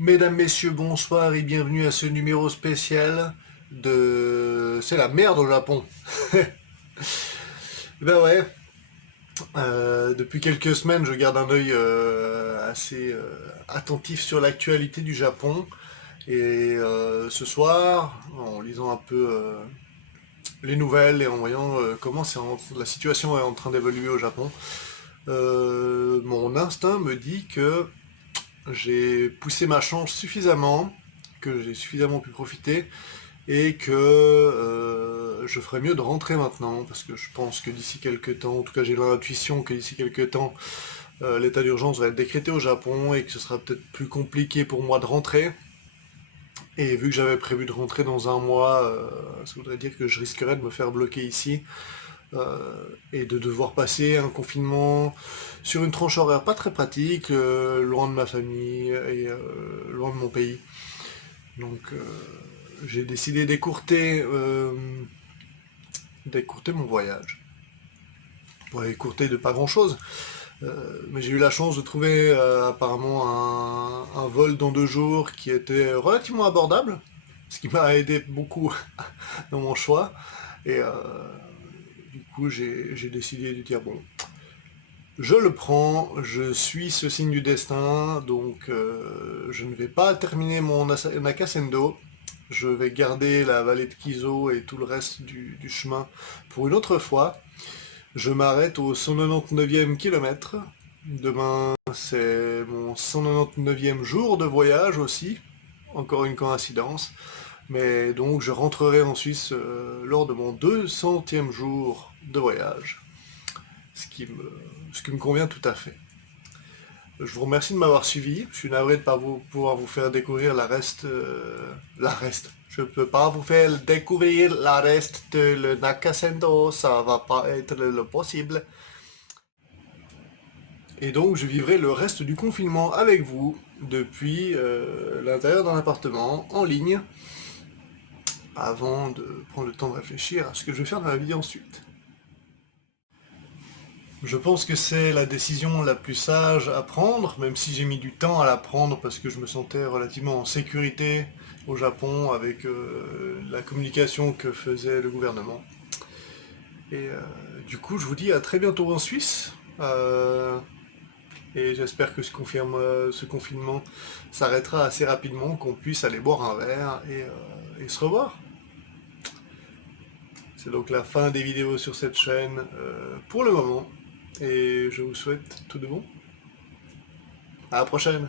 Mesdames, Messieurs, bonsoir et bienvenue à ce numéro spécial de... C'est la merde au Japon. Ben ouais, depuis quelques semaines, je garde un œil assez attentif sur l'actualité du Japon. Et ce soir, en lisant un peu les nouvelles et en voyant la situation est en train d'évoluer au Japon, mon instinct me dit que j'ai poussé ma chance suffisamment, que j'ai suffisamment pu profiter et que je ferais mieux de rentrer maintenant, parce que je pense que d'ici quelques temps, en tout cas j'ai l'intuition que d'ici quelques temps, l'état d'urgence va être décrété au Japon et que ce sera peut-être plus compliqué pour moi de rentrer. Et vu que j'avais prévu de rentrer dans un mois, ça voudrait dire que je risquerais de me faire bloquer ici et de devoir passer un confinement sur une tranche horaire pas très pratique, loin de ma famille et loin de mon pays. Donc j'ai décidé d'écourter mon voyage. Pour écourter de pas grand chose, mais j'ai eu la chance de trouver apparemment un vol dans 2 jours qui était relativement abordable, ce qui m'a aidé beaucoup dans mon choix. Et du coup, j'ai décidé de dire bon, je le prends, je suis ce signe du destin, donc je ne vais pas terminer mon Nakasendo. Je vais garder la vallée de Kizo et tout le reste du chemin pour une autre fois. Je m'arrête au 199e kilomètre. Demain, c'est mon 199e jour de voyage aussi. Encore une coïncidence. Mais donc, je rentrerai en Suisse lors de mon 200e jour de voyage. Ce qui me convient tout à fait. Je vous remercie de m'avoir suivi. Je suis navré de ne pas pouvoir vous faire découvrir la reste. Je ne peux pas vous faire découvrir la reste de le Nakasendo. Ça va pas être le possible. Et donc je vivrai le reste du confinement avec vous depuis l'intérieur d'un appartement, en ligne, avant de prendre le temps de réfléchir à ce que je vais faire dans la vie ensuite. Je pense que c'est la décision la plus sage à prendre, même si j'ai mis du temps à la prendre parce que je me sentais relativement en sécurité au Japon avec la communication que faisait le gouvernement. Et du coup, je vous dis à très bientôt en Suisse. Et j'espère que ce confinement s'arrêtera assez rapidement, qu'on puisse aller boire un verre et se revoir. C'est donc la fin des vidéos sur cette chaîne pour le moment. Et je vous souhaite tout de bon. À la prochaine!